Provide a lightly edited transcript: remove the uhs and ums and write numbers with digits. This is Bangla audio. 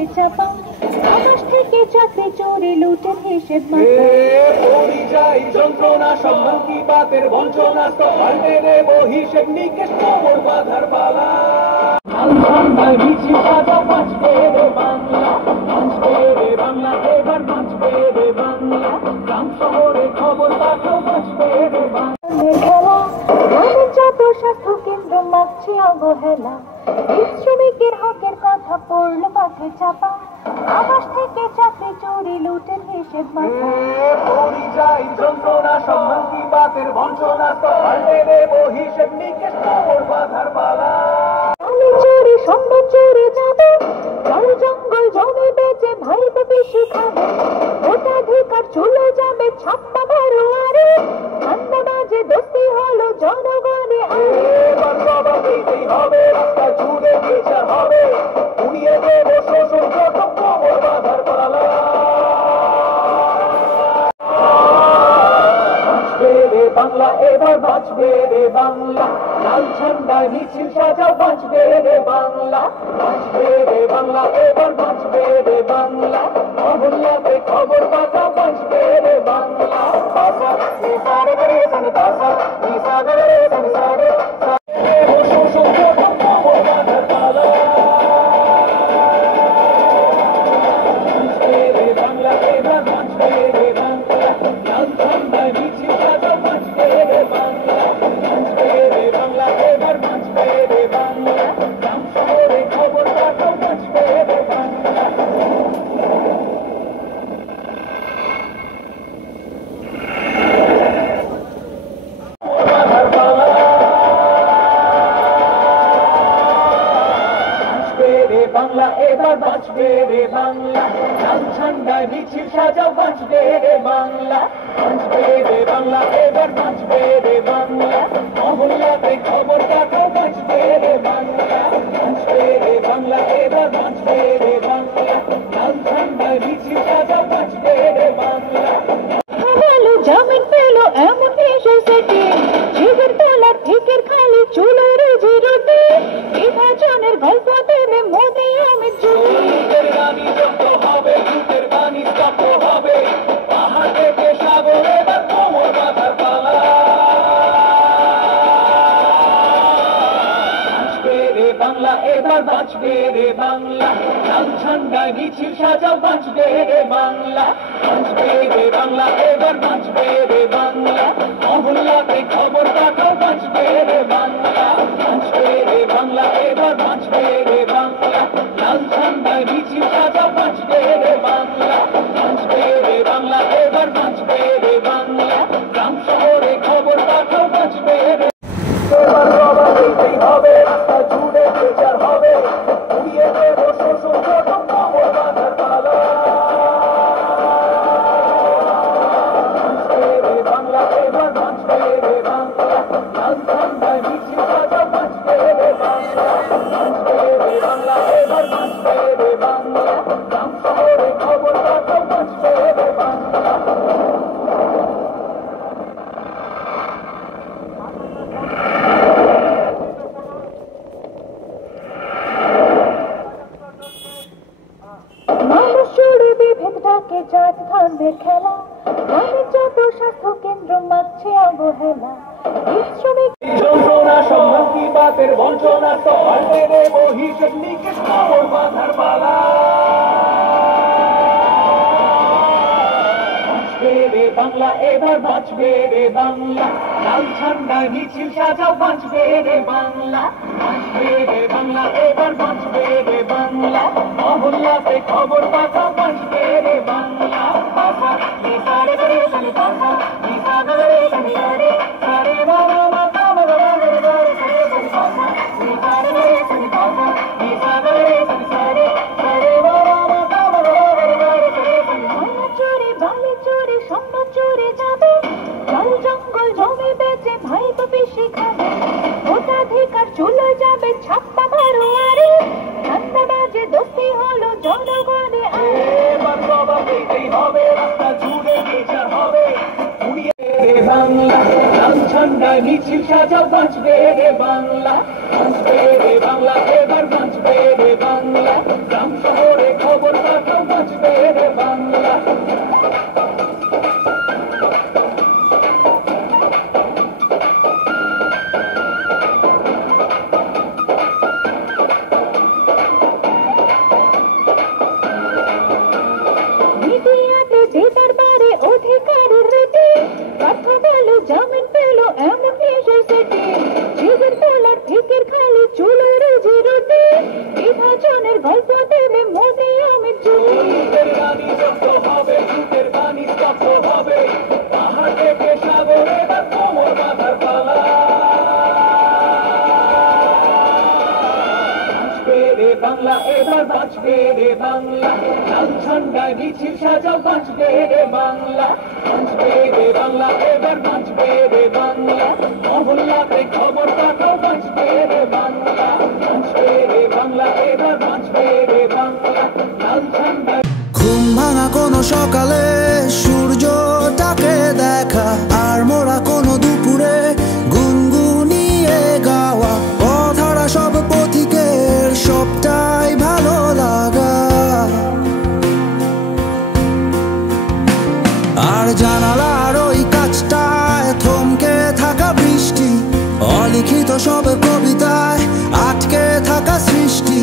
মাঠে চাপা আকাশ থেকে চাকরি চোরে লুটের হিসেব পরিযায়ী যন্ত্রণা সম্মুখী বাতের বঞ্চনা পাল্টে দেব হিসেব নিকেশ খবর বাধার পালা মিছিল সাজা বাঁচবে রে বাংলা বাঁচবে রে বাংলা এবার বাঁচবে রে বাংলা গ্রাম শহরে খবর পাঠাও বাঁচবে রে খেলা যত স্বাস্থ্য কেন্দ্র মাগছে অবহেলা শ্রমিকের হকের কথা পড়লো মাঠে চাপা আকাশ থেকে চাকরি চুরি লুটের হিসেব পরিযায়ী যন্ত্রণা সম্মুখী বাতের বঞ্চনা পাল্টে দেব হিসেব নিকেশ খবর বাধার পালা চুরি স্বপ্ন চুরি যাবে জল জঙ্গল জমি বেচে ভাই তো বেশি খাবে ভোটাধিকার চলে যাবে ছাপ্পা বারোয়ারে ঠান্ডা বাজে দোস্তি হলো জনগণে হবে রাস্তা জুড়ে বিচার হবে উড়িয়ে দেব শোষণ যত খবর বাধার পালা বাঁচবে রে বাংলা এবার বাঁচবে রে বাংলা লাল ঝান্ডায় মিছিল সাজাও বাঁচবে রে বাংলা বাঁচবে রে বাংলা এবার বাঁচবে রে বাংলা মহল্লাতে খবর পাতা বাঁচবে রে বাংলা বাসা নিসারে রে সানি বাসা নিসারে রে সানি সারে শোষণ যত খবর বাধার পালা বাঁচবে রে বাংলা এবার বাঁচবে রে বাংলা লাল ঝান্ডায় মিছিল সাজাও বাঁচবে রে বাংলা বাঁচবে রে বাংলা এবার বাঁচবে রে বাংলা গ্রাম শহরে খবর পাঠাও বাঁচবে রে বাংলা বাংলা এবার বাঁচবে রে বাংলা লাল ঝান্ডায় মিছিল সাজাও বাঁচবে রে বাংলা বাঁচবে রে বাংলা এবার বাঁচবে রে বাংলা মহল্লাতে খবর পাঠাও বাঁচবে রে বাংলা বাঁচবে রে বাংলা এবার বাঁচবে রে বাংলা লাল ঝান্ডায় মিছিল সাজাও বাঁচবে রে বাংলা জামিন পেল এমন সোসাইটি জীবের তোলা ঠিকের খালি চুলের রুজি রুটি বিভাজনের গল্প দেবে মোদি অমিত যুগের গানি যত হবে যুগের গানি স্তব্ধ হবে পাহাড় থেকে সাগর এবার কোমর বাঁধার পালা বাঁচবে রে বাংলা এবার বাঁচবে রে বাংলা লাল ঝান্ডায় মিছিল সাজাও বাঁচবে রে বাংলা বাঁচবে রে বাংলা এবার বাঁচবে রে বাংলা মহল্লাতে খবর পাঠাও বাঁচবে রে বাংলা বাঁচবে রে বাংলা এবার বাঁচবে রে বাংলা লাল ঝান্ডায় মিছিল সাজাও বাঁচবে রে বাংলা বাঁচবে রে বাংলা এবার বাঁচবে রে বাংলা গ্রাম শহরে খবর পাঠাও বাঁচবে রে হবে রাস্তা জুড়ে বিচার হবে উড়িয়ে দেব শোষণ যত খবর বাধার পালা বাঁচবে রে বাংলা এবার বাঁচবে রে বাংলা লাল ঝান্ডায় মিছিল সাজাও বাঁচবে রে বাংলা বাঁচবে রে বাংলা এবার বাঁচবে রে বাংলা গ্রাম শহরে খবর পাঠাও বাঁচবে রে বাংলা মানুষ চুরি বিভেদ ডাকে জাত ধর্মের খেলা গ্রামের যত স্বাস্থ্য কেন্দ্র মাগছে অবহেলা শ্রমিক যন্ত্রণা সম্মুখী বাতের বঞ্চনা পাল্টে দেব হিসেব নিকেশ খবর বাধার পালা বাঁচবে রে বাংলা এবার বাঁচবে রে বাংলা লাল ঝান্ডায় মিছিল সাজাও বাঁচবে রে বাংলা বাঁচবে রে বাংলা এবার বাঁচবে রে বাংলা মহল্লাতে খবর পাঠাও বাঁচবে রে বাংলা বাসা নিসারে রে সানি বাসা নিসারে রে সানি রে সারে বাবা মাতা বাবা রে রে সারে সানি বাসা নিসারে রে সানি বাসা নিসারে রে সানি সারে সারে বাবা মাতা বাবা রে রে সারে সানি চুরি বালি চুরি স্বপ্ন চুরি যাবে জল জঙ্গল জমি বেচে ভাই তো বেশি খাবে ভোটাধিকার চলে যাবে ছাপ্পা বারোয়ারে ঠান্ডা বাজে দোস্তি হলো জনগণে হবে রাস্তা জুড়ে বিচার হবে উড়িয়ে রে বাংলা লাল ঝান্ডায় মিছিল সাজাও বাঁচবে রে বাংলা বাঁচবে রে বাংলা এবার বাঁচবে রে বাংলা গ্রাম শহরে খবর গল্প দেবে মোদি অমিত যুগের রানী যত হবে, যুগের বাণী তত হবে, পাহাড় থেকে সাগর এবার কোমর বাঁধার পালা। বাঁচবে রে বাংলা, এবার বাঁচবে রে বাংলা, লাল ঝান্ডায় মিছিল সাজাও, বাঁচবে রে বাংলা। বাঁচবে রে বাংলা, এবার বাঁচবে রে বাংলা, মহল্লাতে খবর পাঠাও, বাঁচবে রে বাংলা। বাঁচবে রে বাংলা, এবার বাঁচবে রে বাংলা, লাল ঝান্ডা। ঘুম ভাঙা কোনো সকালে সূর্যটাকে দেখা, আর মোরা কোনো দুপুরে গুনগুনিয়ে গাওয়া, অধরা সব পথিকের সবটাই ভালো লাগা। আর জানালার ওই কাছটায় থমকে থাকা বৃষ্টি, অলিখিত সব কবিতায় আটকে থাকা সৃষ্টি।